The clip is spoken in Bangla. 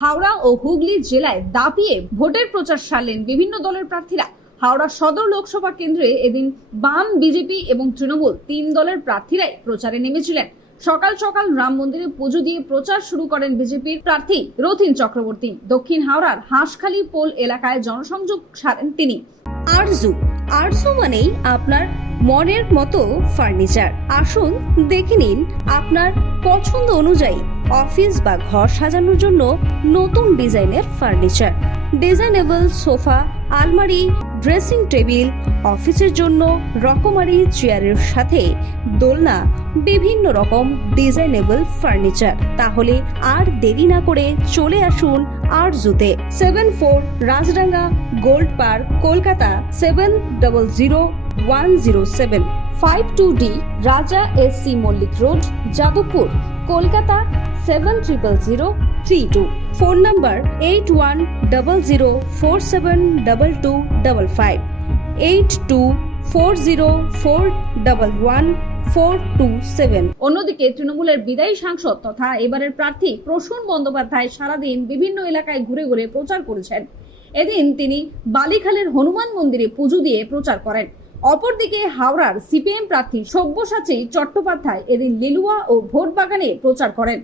হাওড়া ও হুগলি জেলায় দাপিয়ে ভোটের প্রচার সারলেন বিভিন্ন দলের প্রার্থীরা। হাওড়া সদর লোকসভা কেন্দ্রে এদিন বাম, বিজেপি এবং তৃণমূল তিন দলের প্রার্থীরাই প্রচারে নেমেছিলেন। সকাল সকাল রাম মন্দিরে পুজো দিয়ে প্রচার শুরু করেন বিজেপির প্রার্থী রথীন চক্রবর্তী। দক্ষিণ হাওড়ার হাঁসখালি পোল এলাকায় জনসংযোগ সারেন তিনি। আরজু আরজু মানেই আপনার মনের মতো ফার্নিচার। আসুন দেখে নিন আপনার পছন্দ অনুযায়ী অফিস বা ঘর সাজানোর জন্য নতুন ডিজাইনের ফার্নিচার, ডিজাইনেবল সোফা, আলমারি, ড্রেসিং টেবিল, অফিসের জন্য রকমারি চেয়ারের সাথে দোলনা, বিভিন্ন রকম ডিজাইনেবল ফার্নিচার। তাহলে আর দেরি না করে চলে আসুন আরজুতে। 74 Rajdanga gold park, Kolkata 700107। 52D Raja SC Mallick road, Jadavpur, Kolkata 700032। Phone number 8100472255, 8240411427। অন্যদিকে তৃণমূলের বিদায়ী সাংসদ তথা এবারের প্রার্থী প্রসূন বন্দ্যোপাধ্যায় সারাদিন বিভিন্ন এলাকায় ঘুরে ঘুরে প্রচার করেছেন। এদিন তিনি বালিখালের হনুমান মন্দিরে পুজো দিয়ে প্রচার করেন। অপরদিকে হাওড়ার CPM প্রার্থী সব্যসাচী চট্টোপাধ্যায় এদিন লিলুয়া ও ভোট বাগানে প্রচার করেন।